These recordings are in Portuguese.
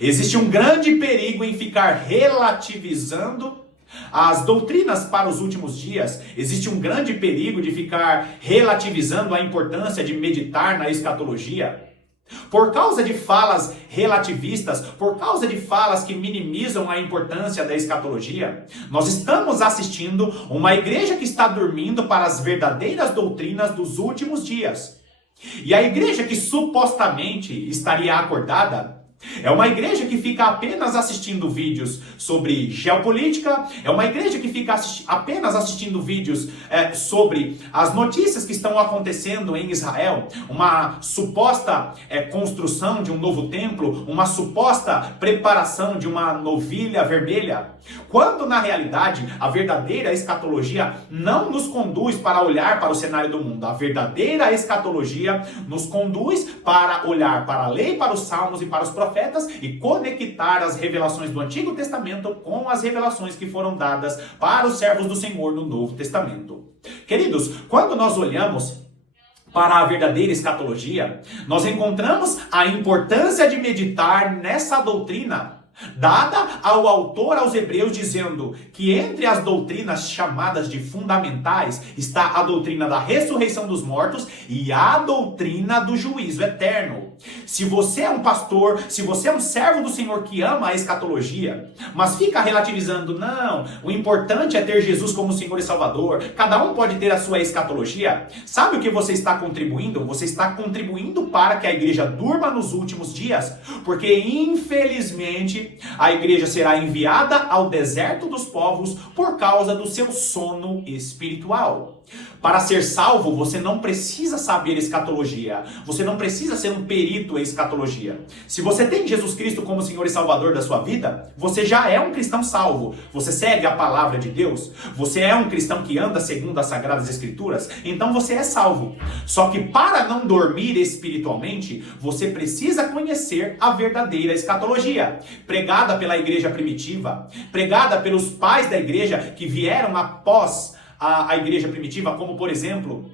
Existe um grande perigo em ficar relativizando as doutrinas para os últimos dias. Existe um grande perigo de ficar relativizando a importância de meditar na escatologia. Por causa de falas relativistas, por causa de falas que minimizam a importância da escatologia, nós estamos assistindo uma igreja que está dormindo para as verdadeiras doutrinas dos últimos dias. E a igreja que supostamente estaria acordada é uma igreja que fica apenas assistindo vídeos sobre geopolítica, é uma igreja que fica apenas assistindo vídeos sobre as notícias que estão acontecendo em Israel, uma suposta construção de um novo templo, uma suposta preparação de uma novilha vermelha, quando na realidade a verdadeira escatologia não nos conduz para olhar para o cenário do mundo. A verdadeira escatologia nos conduz para olhar para a lei, para os salmos e para os profetas e conectar as revelações do Antigo Testamento com as revelações que foram dadas para os servos do Senhor no Novo Testamento. Queridos, quando nós olhamos para a verdadeira escatologia, nós encontramos a importância de meditar nessa doutrina dada ao autor aos Hebreus, dizendo que entre as doutrinas chamadas de fundamentais está a doutrina da ressurreição dos mortos e a doutrina do juízo eterno. Se você é um pastor, se você é um servo do Senhor que ama a escatologia, mas fica relativizando, não, o importante é ter Jesus como Senhor e Salvador, cada um pode ter a sua escatologia, sabe o que você está contribuindo? Você está contribuindo para que a igreja durma nos últimos dias, porque infelizmente a igreja será enviada ao deserto dos povos por causa do seu sono espiritual. Para ser salvo, você não precisa saber escatologia. Você não precisa ser um perito em escatologia. Se você tem Jesus Cristo como Senhor e Salvador da sua vida, você já é um cristão salvo. Você segue a palavra de Deus. Você é um cristão que anda segundo as Sagradas Escrituras. Então você é salvo. Só que para não dormir espiritualmente, você precisa conhecer a verdadeira escatologia. Pregada pela igreja primitiva. Pregada pelos pais da igreja que vieram após a igreja primitiva, como por exemplo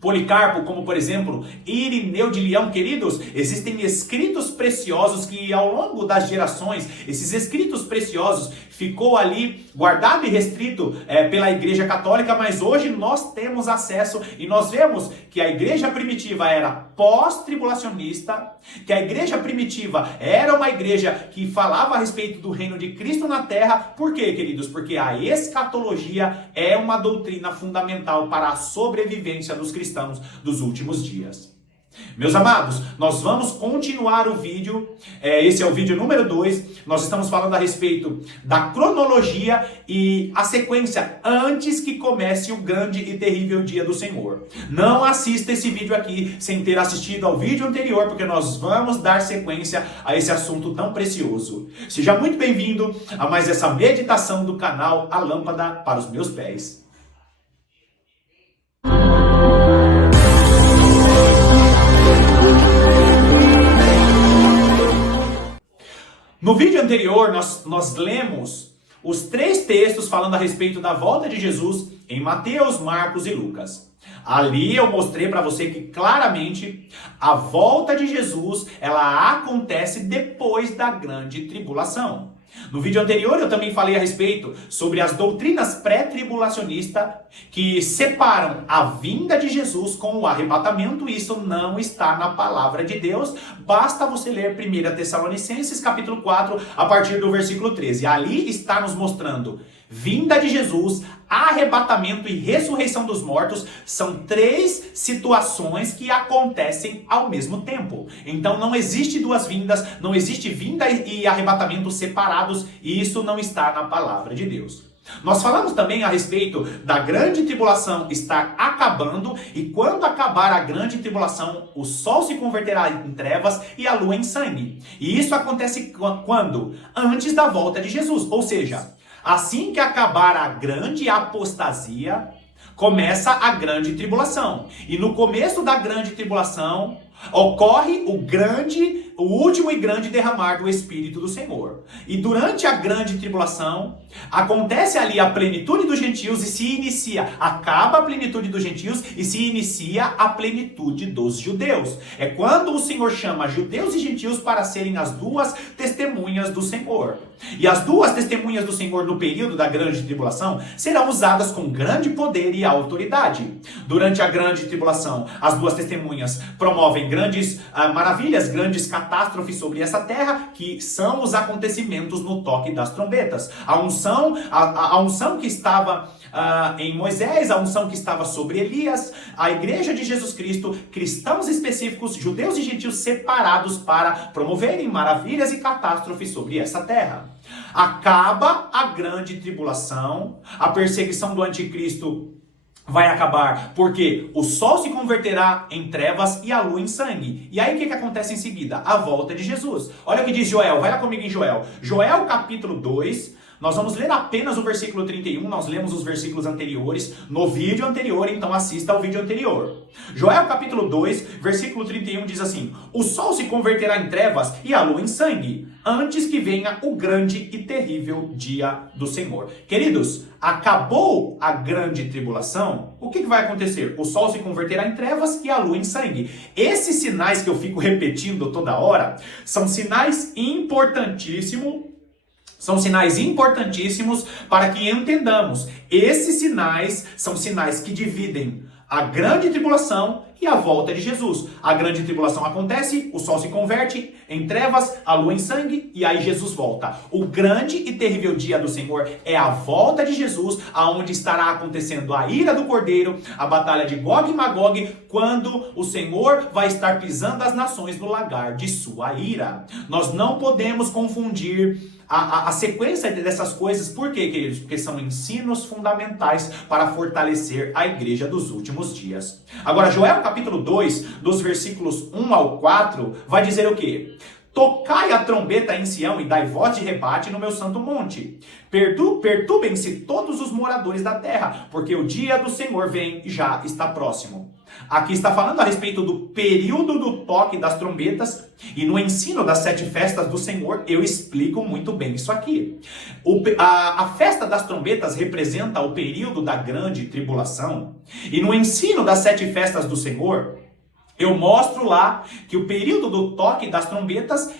Policarpo, como por exemplo Irineu de Leão. Queridos, existem escritos preciosos que ao longo das gerações, esses escritos preciosos ficou ali guardado e restrito pela igreja católica, mas hoje nós temos acesso e nós vemos que a igreja primitiva era pós-tribulacionista, que a igreja primitiva era uma igreja que falava a respeito do reino de Cristo na terra. Por quê, queridos? Porque a escatologia é uma doutrina fundamental para a sobrevivência dos cristãos dos últimos dias. Meus amados, nós vamos continuar o vídeo, esse é o vídeo número 2, nós estamos falando a respeito da cronologia e a sequência antes que comece o grande e terrível dia do Senhor. Não assista esse vídeo aqui sem ter assistido ao vídeo anterior, porque nós vamos dar sequência a esse assunto tão precioso. Seja muito bem-vindo a mais essa meditação do canal A Lâmpada para os Meus Pés. No vídeo anterior, nós lemos os 3 textos falando a respeito da volta de Jesus em Mateus, Marcos e Lucas. Ali eu mostrei para você que claramente a volta de Jesus ela acontece depois da grande tribulação. No vídeo anterior eu também falei a respeito sobre as doutrinas pré-tribulacionistas que separam a vinda de Jesus com o arrebatamento. Isso não está na palavra de Deus. Basta você ler 1 Tessalonicenses capítulo 4 a partir do versículo 13. Ali está nos mostrando vinda de Jesus, arrebatamento e ressurreição dos mortos. São 3 situações que acontecem ao mesmo tempo. Então não existe 2 vindas, não existe vinda e arrebatamento separados, e isso não está na palavra de Deus. Nós falamos também a respeito da grande tribulação estar acabando, e quando acabar a grande tribulação, o sol se converterá em trevas e a lua em sangue. E isso acontece quando? Antes da volta de Jesus, ou seja, assim que acabar a grande apostasia, começa a grande tribulação. E no começo da grande tribulação, ocorre o último e grande derramar do Espírito do Senhor. E durante a grande tribulação, acontece ali a plenitude dos gentios e se inicia, acaba a plenitude dos gentios e se inicia a plenitude dos judeus. É quando o Senhor chama judeus e gentios para serem as duas testemunhas do Senhor. E as duas testemunhas do Senhor no período da grande tribulação serão usadas com grande poder e autoridade. Durante a grande tribulação, as duas testemunhas promovem grandes maravilhas, grandes catástrofes sobre essa terra, que são os acontecimentos no toque das trombetas. A unção que estava em Moisés, a unção que estava sobre Elias, a igreja de Jesus Cristo, cristãos específicos, judeus e gentios separados para promoverem maravilhas e catástrofes sobre essa terra. Acaba a grande tribulação, a perseguição do anticristo vai acabar, porque o sol se converterá em trevas e a lua em sangue. E aí o que acontece em seguida? A volta de Jesus. Olha o que diz Joel, vai lá comigo em Joel. Joel capítulo 2, nós vamos ler apenas o versículo 31, nós lemos os versículos anteriores no vídeo anterior, então assista ao vídeo anterior. Joel capítulo 2, versículo 31 diz assim: o sol se converterá em trevas e a lua em sangue, antes que venha o grande e terrível dia do Senhor. Queridos, acabou a grande tribulação, o que vai acontecer? O sol se converterá em trevas e a lua em sangue. Esses sinais que eu fico repetindo toda hora, são sinais importantíssimos. São sinais importantíssimos para que entendamos. Esses sinais são sinais que dividem a grande tribulação e a volta de Jesus. A grande tribulação acontece, o sol se converte em trevas, a lua em sangue, e aí Jesus volta. O grande e terrível dia do Senhor é a volta de Jesus, aonde estará acontecendo a ira do Cordeiro, a batalha de Gog e Magog, quando o Senhor vai estar pisando as nações no lagar de sua ira. Nós não podemos confundir a sequência dessas coisas. Por quê, queridos? Porque são ensinos fundamentais para fortalecer a igreja dos últimos dias. Agora, Joel capítulo 2, dos versículos 1 ao 4, vai dizer o quê? Tocai a trombeta em Sião e dai voz de rebate no meu santo monte. Perturbem-se todos os moradores da terra, porque o dia do Senhor vem e já está próximo. Aqui está falando a respeito do período do toque das trombetas, e no ensino das 7 festas do Senhor eu explico muito bem isso aqui. A festa das trombetas representa o período da grande tribulação, e no ensino das 7 festas do Senhor eu mostro lá que o período do toque das trombetas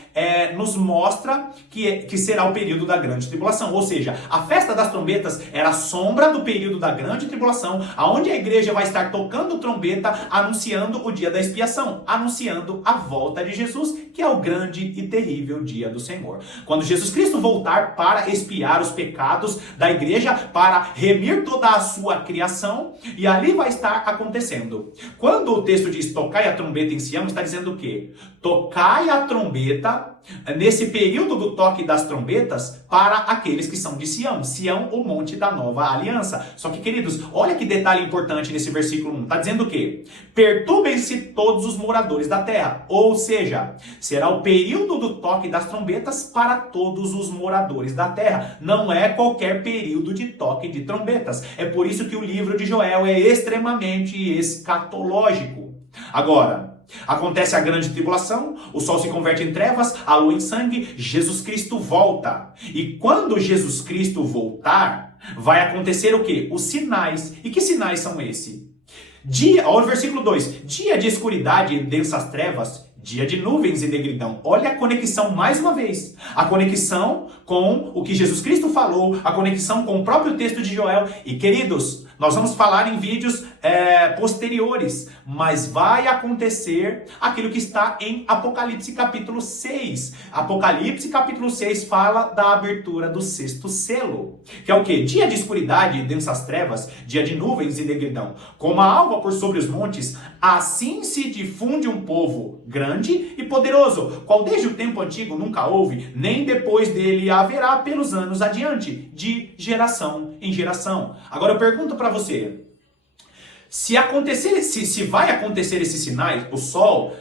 nos mostra que será o período da grande tribulação. Ou seja, a festa das trombetas era a sombra do período da grande tribulação, onde a igreja vai estar tocando trombeta, anunciando o dia da expiação, anunciando a volta de Jesus, que é o grande e terrível dia do Senhor. Quando Jesus Cristo voltar para expiar os pecados da igreja, para remir toda a sua criação, e ali vai estar acontecendo. Quando o texto diz tocai a trombeta em Sião, está dizendo o quê? Tocai a trombeta nesse período do toque das trombetas para aqueles que são de Sião. Sião, o monte da nova aliança. Só que, queridos, olha que detalhe importante nesse versículo 1. Está dizendo o quê? Perturbem-se todos os moradores da terra. Ou seja, será o período do toque das trombetas para todos os moradores da terra. Não é qualquer período de toque de trombetas. É por isso que o livro de Joel é extremamente escatológico. Agora, acontece a grande tribulação, o sol se converte em trevas, a lua em sangue, Jesus Cristo volta. E quando Jesus Cristo voltar, vai acontecer o quê? Os sinais. E que sinais são esses? Olha o versículo 2. Dia de escuridade e densas trevas, dia de nuvens e negridão. Olha a conexão mais uma vez. A conexão com o que Jesus Cristo falou, a conexão com o próprio texto de Joel. E queridos, nós vamos falar em vídeos posteriores, mas vai acontecer aquilo que está em Apocalipse capítulo 6. Apocalipse capítulo 6 fala da abertura do 6º selo, que é o quê? Dia de escuridade e densas trevas, dia de nuvens e negridão. Como a alva por sobre os montes, assim se difunde um povo grande e poderoso, qual desde o tempo antigo nunca houve, nem depois dele haverá pelos anos adiante, de geração em geração. Agora eu pergunto para você, se vai acontecer esses sinais, o sol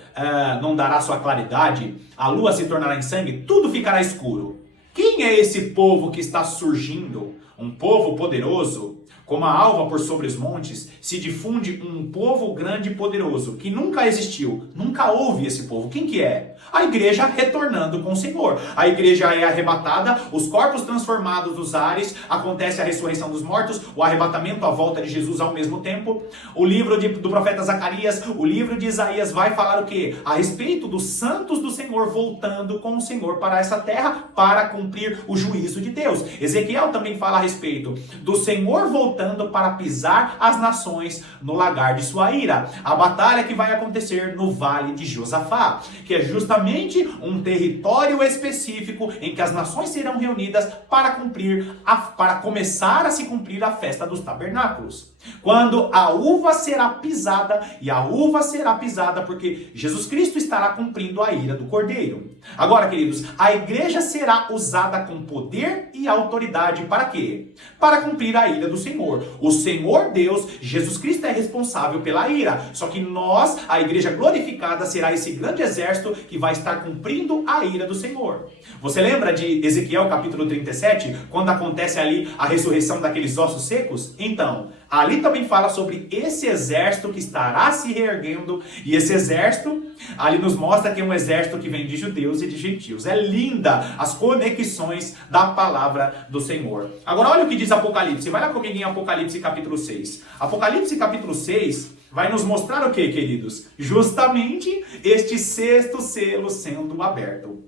não dará sua claridade, a lua se tornará em sangue, tudo ficará escuro. Quem é esse povo que está surgindo? Um povo poderoso, como a alva por sobre os montes, se difunde um povo grande e poderoso, que nunca existiu, nunca houve esse povo. Quem que é? A igreja retornando com o Senhor. A igreja é arrebatada, os corpos transformados dos ares, acontece a ressurreição dos mortos, o arrebatamento, a volta de Jesus ao mesmo tempo. O livro do profeta Zacarias, o livro de Isaías vai falar o quê? A respeito dos santos do Senhor voltando com o Senhor para essa terra, para cumprir o juízo de Deus. Ezequiel também fala a respeito do Senhor voltando para pisar as nações no lagar de sua ira. A batalha que vai acontecer no vale de Josafá, que é justamente um território específico em que as nações serão reunidas para começar a se cumprir a festa dos tabernáculos. Quando a uva será pisada, e a uva será pisada porque Jesus Cristo estará cumprindo a ira do Cordeiro. Agora, queridos, a igreja será usada com poder e autoridade para quê? Para cumprir a ira do Senhor. O Senhor Deus, Jesus Cristo, é responsável pela ira. Só que nós, a igreja glorificada, será esse grande exército que vai estar cumprindo a ira do Senhor. Você lembra de Ezequiel capítulo 37, quando acontece ali a ressurreição daqueles ossos secos? Então, ali também fala sobre esse exército que estará se reerguendo, e esse exército ali nos mostra que é um exército que vem de judeus e de gentios. É linda as conexões da palavra do Senhor. Agora olha o que diz Apocalipse, vai lá comigo em Apocalipse capítulo 6. Apocalipse capítulo 6 vai nos mostrar o que, queridos? Justamente este sexto selo sendo aberto.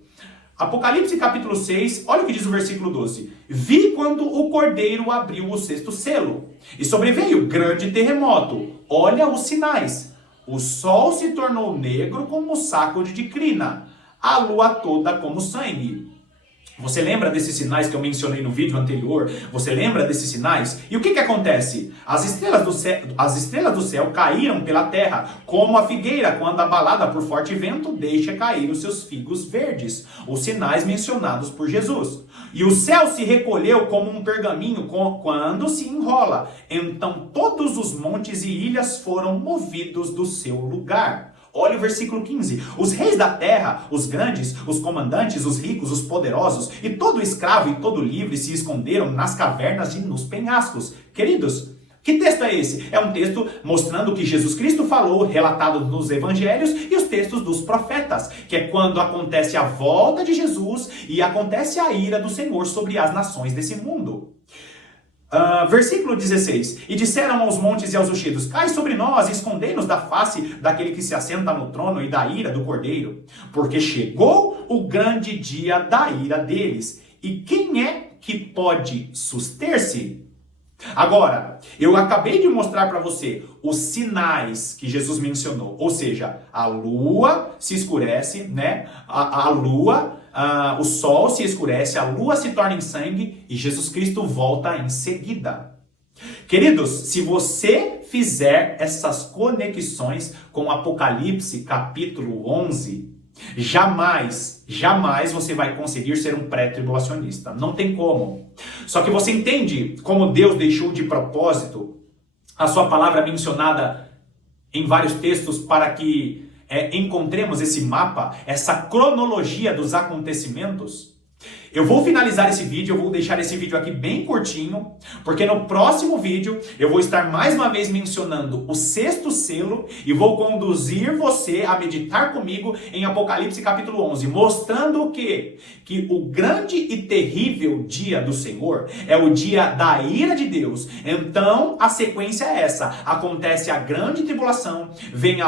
Apocalipse capítulo 6, olha o que diz o versículo 12. Vi quando o Cordeiro abriu o sexto selo, e sobreveio grande terremoto. Olha os sinais. O sol se tornou negro como saco de crina, a lua toda como sangue. Você lembra desses sinais que eu mencionei no vídeo anterior? Você lembra desses sinais? E o que acontece? As estrelas do céu caíram pela terra, como a figueira, quando abalada por forte vento, deixa cair os seus figos verdes. Os sinais mencionados por Jesus. E o céu se recolheu como um pergaminho quando se enrola. Então todos os montes e ilhas foram movidos do seu lugar. Olha o versículo 15. Os reis da terra, os grandes, os comandantes, os ricos, os poderosos, e todo escravo e todo livre se esconderam nas cavernas e nos penhascos. Queridos, que texto é esse? É um texto mostrando o que Jesus Cristo falou, relatado nos evangelhos e os textos dos profetas, que é quando acontece a volta de Jesus e acontece a ira do Senhor sobre as nações desse mundo. Versículo 16. E disseram aos montes e aos rochedos: cai sobre nós, escondei-nos da face daquele que se assenta no trono e da ira do Cordeiro, porque chegou o grande dia da ira deles. E quem é que pode suster-se? Agora, eu acabei de mostrar para você os sinais que Jesus mencionou, ou seja, a lua se escurece, né? O sol se escurece, a lua se torna em sangue e Jesus Cristo volta em seguida. Queridos, se você fizer essas conexões com Apocalipse capítulo 11, jamais você vai conseguir ser um pré-tribulacionista. Não tem como. Só que você entende como Deus deixou de propósito a sua palavra mencionada em vários textos para que encontremos esse mapa, essa cronologia dos acontecimentos? Eu vou finalizar esse vídeo, eu vou deixar esse vídeo aqui bem curtinho, porque no próximo vídeo eu vou estar mais uma vez mencionando o sexto selo e vou conduzir você a meditar comigo em Apocalipse capítulo 11, mostrando o quê? Que o grande e terrível dia do Senhor é o dia da ira de Deus. Então a sequência é essa: acontece a grande tribulação, vem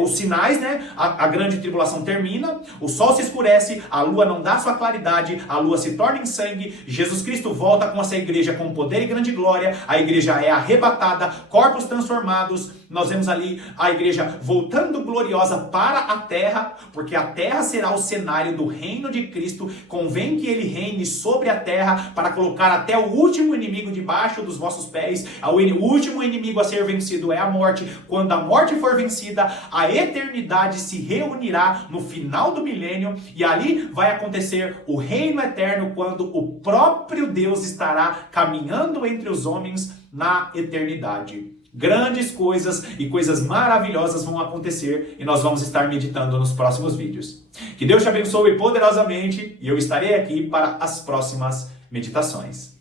os sinais, né? A grande tribulação termina, o sol se escurece, a lua não dá sua claridade, a lua se torna em sangue, Jesus Cristo volta com essa igreja com poder e grande glória, a igreja é arrebatada, corpos transformados, nós vemos ali a igreja voltando gloriosa para a terra, porque a terra será o cenário do reino de Cristo. Convém que ele reine sobre a terra para colocar até o último inimigo debaixo dos vossos pés. O último inimigo a ser vencido é a morte. Quando a morte for vencida, a eternidade se reunirá no final do milênio e ali vai acontecer o reino eterno, quando o próprio Deus estará caminhando entre os homens na eternidade. Grandes coisas e coisas maravilhosas vão acontecer e nós vamos estar meditando nos próximos vídeos. Que Deus te abençoe poderosamente e eu estarei aqui para as próximas meditações.